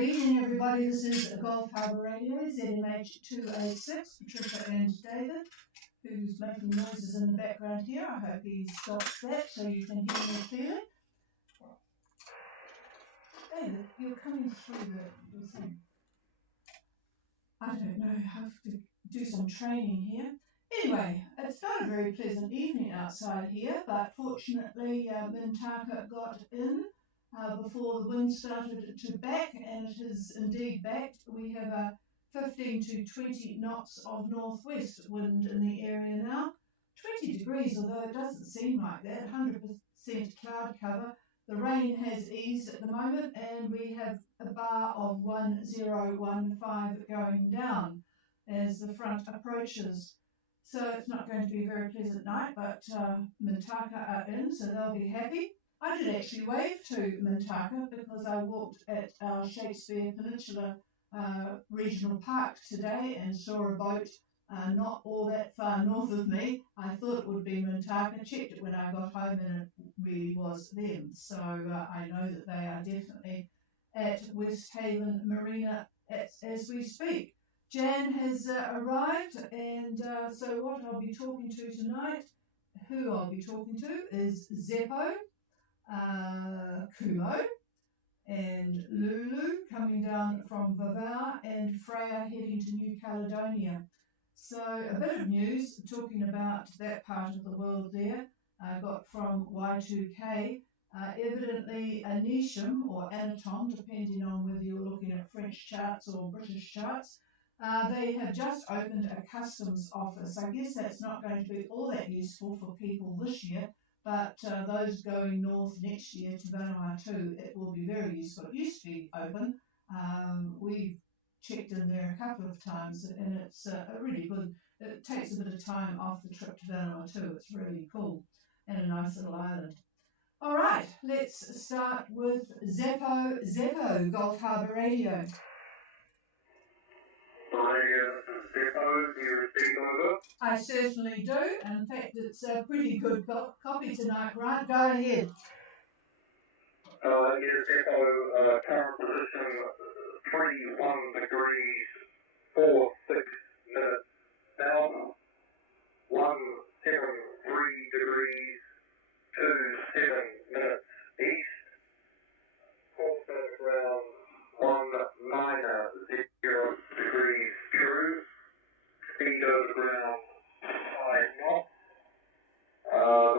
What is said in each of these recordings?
Good evening, everybody. This is Gulf Harbour Radio, ZMH 286. Patricia and David, who's making noises in the background here. I hope he stops that so you can hear me clearly. David, you're coming through the thing. I don't know, I have to do some training here. Anyway, it's not a very pleasant evening outside here, but fortunately Mintaka got in before the wind started to back, and it is indeed backed. We have a 15 to 20 knots of northwest wind in the area now. 20 degrees, although it doesn't seem like that, 100% cloud cover. The rain has eased at the moment, and we have a bar of 1015 going down as the front approaches. So it's not going to be a very pleasant night, but Mintaka are in, so they'll be happy. I did actually wave to Mintaka because I walked at our Shakespeare Peninsula Regional Park today and saw a boat not all that far north of me. I thought it would be Mintaka, checked it when I got home, and it really was them. So I know that they are definitely at West Haven Marina as we speak. Jan has arrived, and so what I'll be talking to tonight, who I'll be talking to is Zeppo, Kumo, and Lulu coming down from Vavau, and Freya heading to New Caledonia. So a bit of news talking about that part of the world there. I got from Y2K. Evidently Anisham or Anatom, depending on whether you're looking at French charts or British charts, they have just opened a customs office. I guess that's not going to be all that useful for people this year, but those going north next year to Vanuatu, it will be very useful. It used to be open. We've checked in there a couple of times, and it's really good. It takes a bit of time off the trip to Vanuatu. It's really cool and a nice little island. All right, let's start with Zeppo. Zeppo, Gulf Harbour Radio. Zeppo, do you receive over? I certainly do. In fact, it's a pretty good copy tonight, Grant. Go ahead. Yes, Zeppo, current position 31 degrees 46 minutes south, 173 degrees 27 minutes east, course over ground 190 degrees true, speed over ground 5 knots.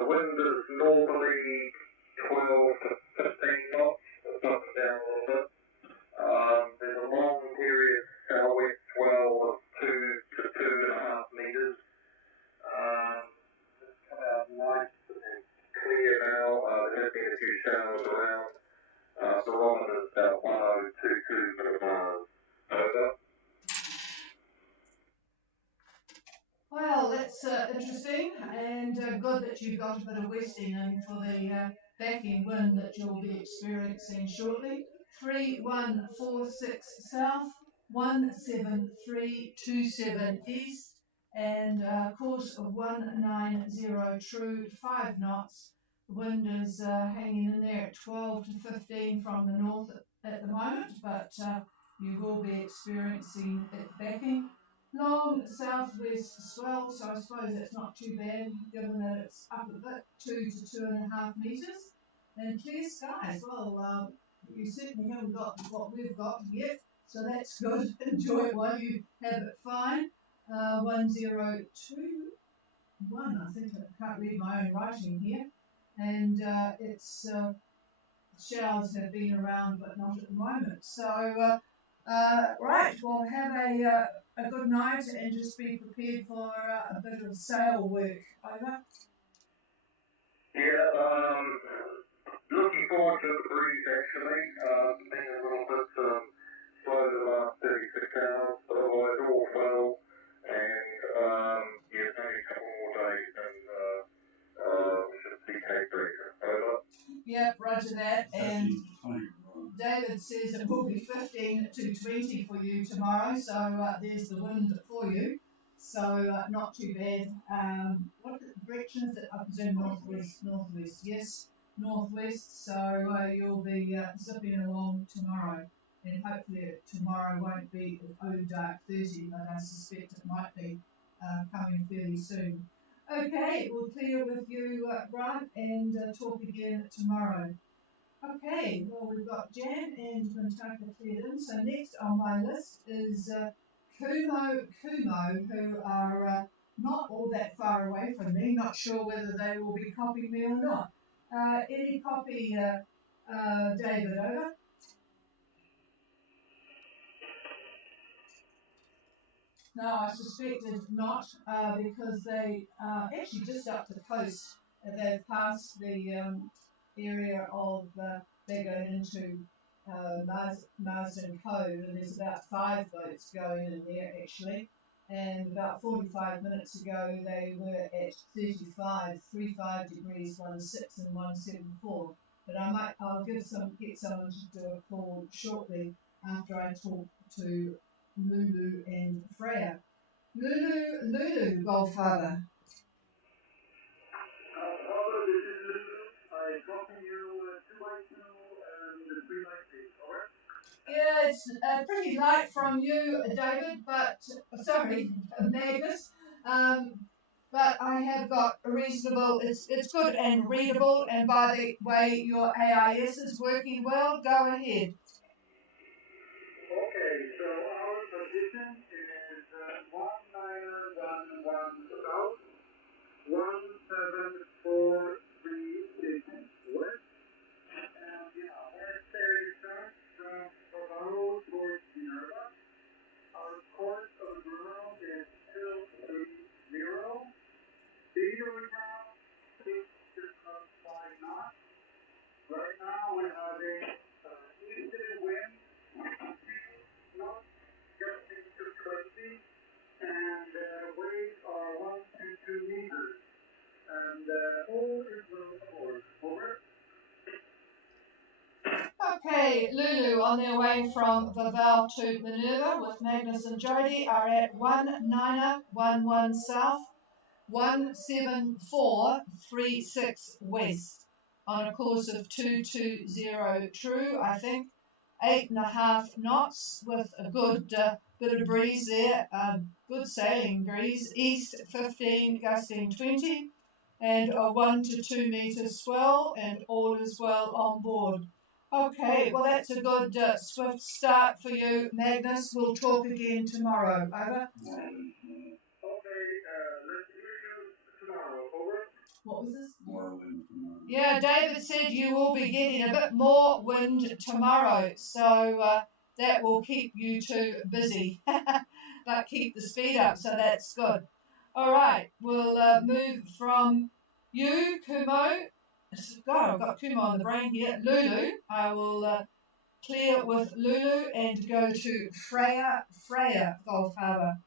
The wind is normally 12 to 15 knots, it's up and down a little bit. There's a long period southwest swell of 2 to 2.5 metres. It's come out nice and clear now. There has been a few showers around. Barometer is about 1022 millibars. Over. Well, that's interesting, and good that you got a bit of westing in for the backing wind that you'll be experiencing shortly. 3146 south, 17327 east, and course of 190 true, 5 knots. The wind is hanging in there at 12 to 15 from the north at the moment, but you will be experiencing it backing. Long southwest swell, so I suppose that's not too bad given that it's up a bit, 2 to 2.5 metres. And clear skies, well, you certainly haven't got what we've got yet, so that's good. Enjoy it while you have it fine. 1021, I think. I can't read my own writing here. And it's showers have been around, but not at the moment. So, right, well, have a good night and just be prepared for a bit of sail work. Over. Yeah, looking forward to the breeze actually. Been a little bit slow the last 36 hours, but otherwise all well. And yeah, it's only a couple more days and we should see Cape Breaker. Over. Yep, roger that. And David says it will be 15 to 20 for you tomorrow, so there's the wind for you. So not too bad. What direction is it? I presume northwest. Yes, northwest. So you'll be zipping along tomorrow. and hopefully tomorrow won't be dark 30, but I suspect it might be coming fairly soon. Okay, we'll clear with you, Grant, and talk again tomorrow. Okay, well, we've got Jan and Mintaka cleared in. So next on my list is Kumo, who are not all that far away from me. Not sure whether they will be copying me or not. Any copy, David, over? No, I suspected not, because they actually just up the coast. They've passed the area of, they're going into Marsden Cove, and there's about 5 boats going in there actually. And about 45 minutes ago, they were at 35 degrees, 16 and 174. But I'll get someone to do a call shortly after I talk to Lulu and Freya. Lulu, Godfather. Harbour, this is Lulu. I'm dropping you 2 by 2 and 3 by 3, alright? Yeah, it's pretty light from you, David, but sorry, Magnus. But I have got a reasonable. It's good and readable. And by the way, your AIS is working well. Go ahead. Okay, so our position is 1911 south, 17436 west, and we're steering south from Harbour towards Minerva. Our course of the ground is 230. Speed of the ground, 6.5 knots. Right now we're having easterly wind, not gusting to 20, and waves are 1 to 2 meters. And all is well forward. Over. Okay, Lulu on their way from Vaval to Minerva with Magnus and Jody are at 1911 south, 17436 west on a course of 220 true, I think, 8.5 knots with a good bit of breeze there, good sailing breeze, east 15 gusting 20, and a 1 to 2 metre swell, and all is well on board. Okay, well that's a good swift start for you, Magnus. We'll talk again tomorrow. Over. Okay, let's hear you tomorrow. Over. What was this? Yeah, David said you will be getting a bit more wind tomorrow, so that will keep you two busy, but keep the speed up, so that's good. All right, we'll move from you, Kumo. God, I've got Kumo on the brain here. Lulu, I will clear with Lulu and go to Freya, Gulf Harbour.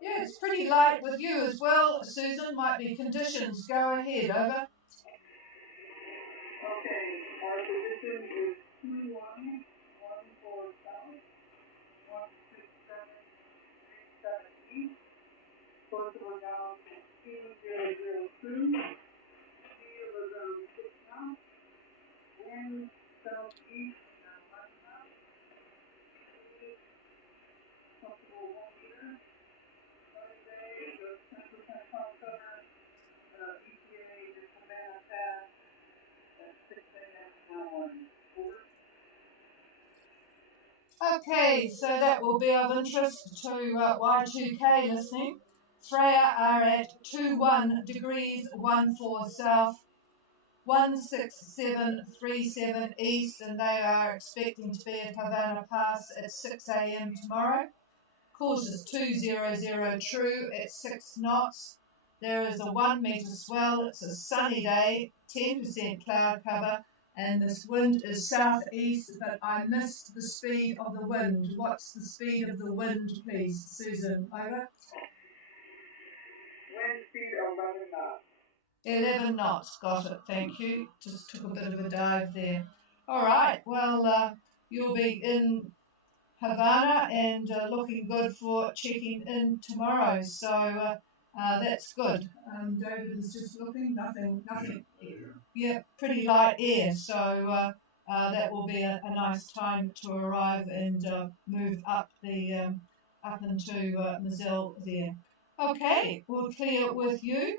Yeah, it's pretty light with you as well, Susan. Might be conditions. Go ahead, over. Okay, our position is 2114 south, 16737 east, course going down to 2002, speed of around 6 knots, wind southeast at 11 knots, speed comfortable 1 meter, Sunday, the 10% top cover, ETA to Savannah Pass at 6 a.m. tomorrow morning. Over. Okay, so that will be of interest to Y2K listening. Freya are at 21 degrees 14 south, 16737 east, and they are expecting to be at Havana Pass at 6 a.m. tomorrow. Course is 200 true at 6 knots. There is a 1 metre swell. It's a sunny day, 10% cloud cover, and this wind is southeast, but I missed the speed of the wind. What's the speed of the wind, please, Susan? Over. Wind speed 11 knots. 11 knots, got it, thank you. Just took a bit of a dive there. All right, well, you'll be in Havana and looking good for checking in tomorrow. So That's good. David is just looking, nothing. Yeah, pretty light air, so that will be a nice time to arrive and move up up into Mizell there. Okay, we'll clear with you.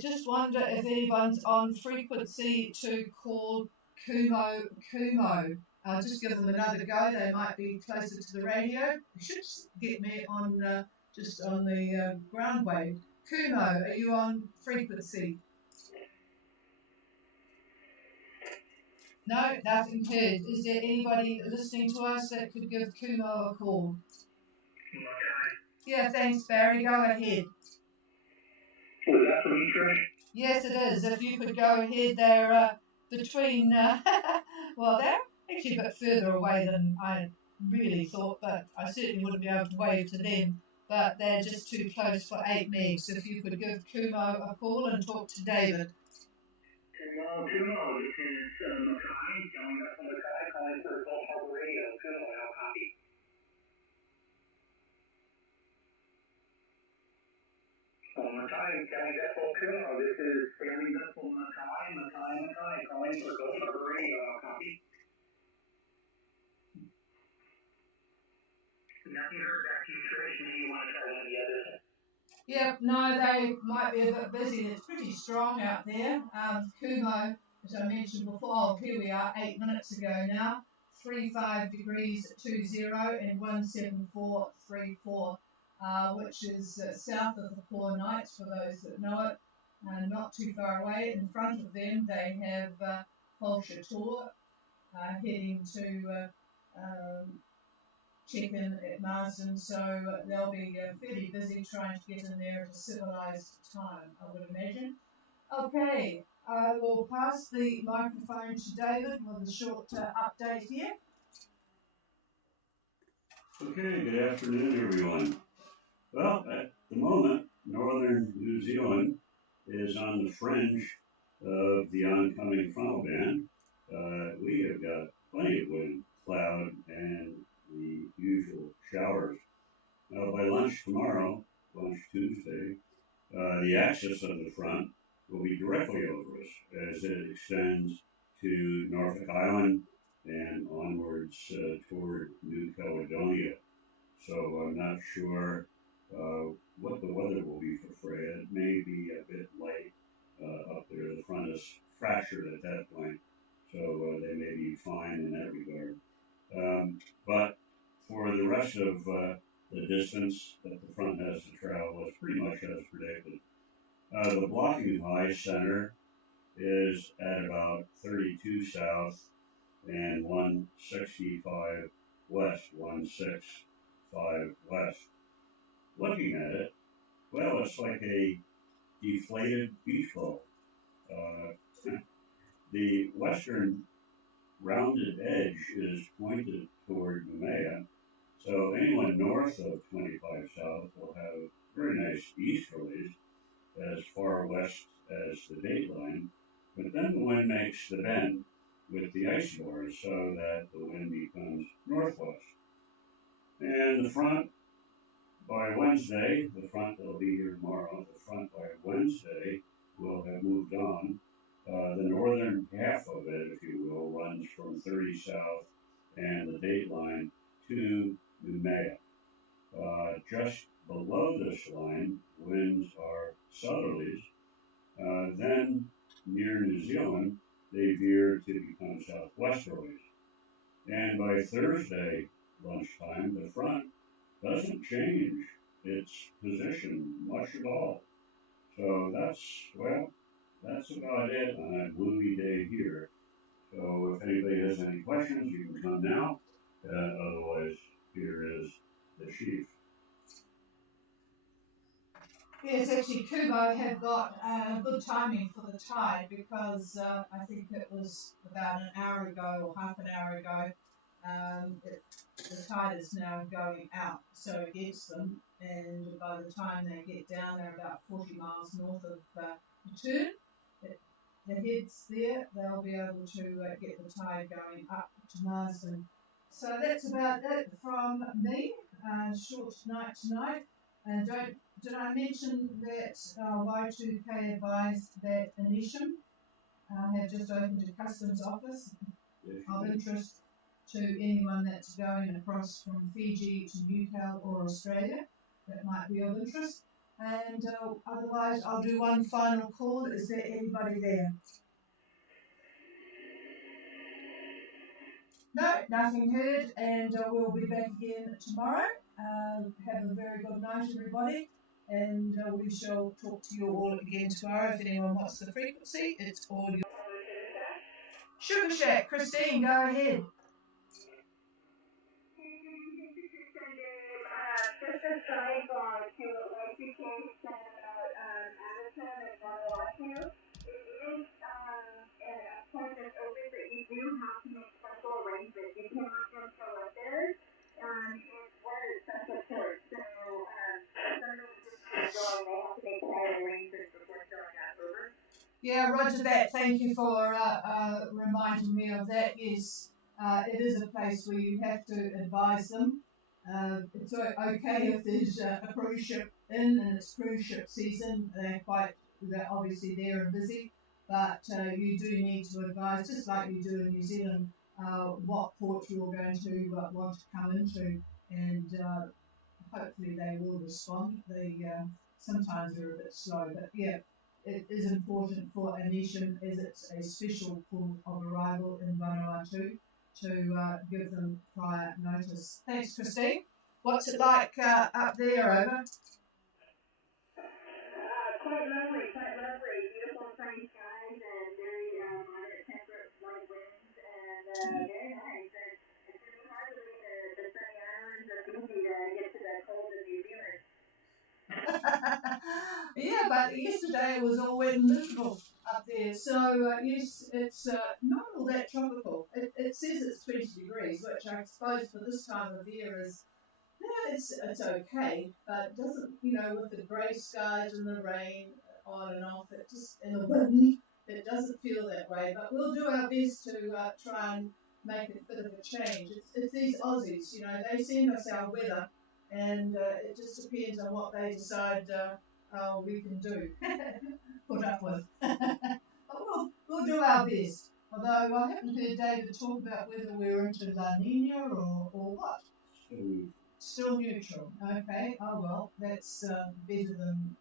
Just wonder if anyone's on frequency to call Kumo. Just give them another go. They might be closer to the radio. You should get me on just on the ground wave. Kumo, are you on frequency? No, nothing heard. Is there anybody listening to us that could give Kumo a call? Yeah, thanks, Barry. Go ahead. Was that for me, Trish? Yes, it is. If you could go ahead, they're between, well, they're actually a bit further away than I really thought, but I certainly wouldn't be able to wave to them. But they're just too close for 8 megs. If you could give Kumo a call and talk to David. Kumo, this is Mackay, calling up from Mackay, calling for Harbour Radio. Kumo, I'll copy. Mackay, calling up from Kumo. This is standing up from Mackay, calling for Harbour Radio. I'll copy. Nothing heard back to you, Trish. Maybe you want to try one of the others? Yeah, no, they might be a bit busy. It's pretty strong out there. Kumo, as I mentioned before, oh, here we are 8 minutes ago now, 35 degrees 20 and 17434, which is south of the Four Knights for those that know it, not too far away. In front of them, they have Polshator heading to check in at Marsden, so they'll be fairly busy trying to get in there at a civilised time, I would imagine. Okay, I will pass the microphone to David with a short update here. Okay, good afternoon, everyone. Well, at the moment, northern New Zealand is on the fringe of the oncoming frontal band. We have got plenty of wind, cloud, and the usual showers. Now, by lunch tomorrow, lunch Tuesday, the axis of the front will be directly over us as it extends to Norfolk Island and onwards toward New Caledonia. So I'm not sure what the weather will be for Freya. It may be a bit light up there. The front is fractured at that point, so they may be fine in that regard. But for the rest of the distance that the front has to travel, it's pretty much as predicted. The blocking high center is at about 32 south and 165 west, 165 west. Looking at it, well, it's like a deflated beach ball. The western rounded edge is pointed toward Noumea, so anyone north of 25 south will have very nice easterlies as far west as the dateline, but then the wind makes the bend with the ice bars so that the wind becomes northwest. And the front by Wednesday, the front that will be here tomorrow, the front by Wednesday will have moved on. The northern half of it, if you will, runs from 30 south and the dateline to Noumea. Just below this line, winds are southerlies. Then near New Zealand, they veer to become southwesterlies. And by Thursday lunchtime, the front doesn't change its position much at all. So that's about it on a gloomy day here. So if anybody has any questions, you can come now. Otherwise, here is the chief. Yes, actually, Kumo have got good timing for the tide because I think it was about an hour ago or half an hour ago. The tide is now going out, so it gets them, and by the time they get down, they're about 40 miles north of Return. The heads there, they'll be able to get the tide going up to Marsden. So that's about it from me. Short night tonight. And did I mention that Y2K advised that Anisham have just opened a customs office of interest to anyone that's going across from Fiji to Newcastle or Australia that might be of interest. And otherwise, I'll do one final call. Is there anybody there? No, nothing heard, and we'll be back again tomorrow. Have a very good night, everybody, and we shall talk to you all again tomorrow. If anyone wants the frequency, it's all your Sugar Shack. Christine, go ahead. Just a sidebar to what you said about Addison and Vanuatu. It is a point that's open, but you do have to make special arrangements. You cannot just go up there. It's one of the special ports. So somebody just going, they have to make prior arrangements before showing up. Over. Yeah, roger that. Thank you for reminding me of that. Yes, it is a place where you have to advise them. It's okay if there's a cruise ship in and it's cruise ship season. They're obviously there and busy, but you do need to advise, just like you do in New Zealand, what port you're going to want to come into, and hopefully they will respond. Sometimes they're a bit slow, but yeah, it is important for Anisham as it's a special port of arrival in Vanuatu to give them prior notice. Thanks, Christine. What's it like up there, over? Quite lovely, quite lovely. Beautiful sunny skies and very moderate temperate light winds and very nice. And it's going to be hard to leave the sunny islands of Fiji to get to the cold of New Zealand. Yeah, but yesterday it was all wet and miserable up there. So, yes, it's not all that tropical. It says it's 20 degrees, which I suppose for this time of year is, yeah, it's okay, but it doesn't, with the grey skies and the rain on and off, and the wind, it doesn't feel that way. But we'll do our best to try and make it a bit of a change. It's these Aussies, they send us our weather, and it just depends on what they decide we can do, put up with. But we'll do our best. Although I haven't heard David talk about whether we're into La Nina or what. Still neutral. Okay. Oh well, that's better than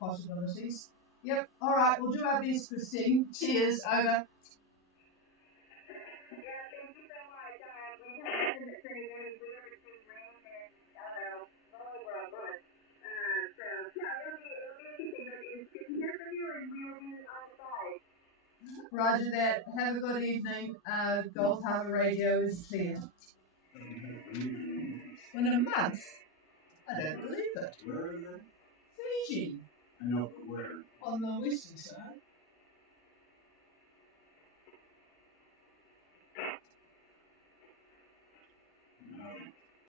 possibilities. Yep. All right. We'll do our best, Christine. Cheers. Over. Yeah, thank you so much. We have been sending any weird between rain and, normally we're on board. So, yeah, it'll be interesting, but it's good to hear from you, and we'll be on the side. Roger that. Have a good evening. Gulf Harbour Radio is clear. In a month? I don't believe it. Where are they? Fiji. I know, but where? On the western side.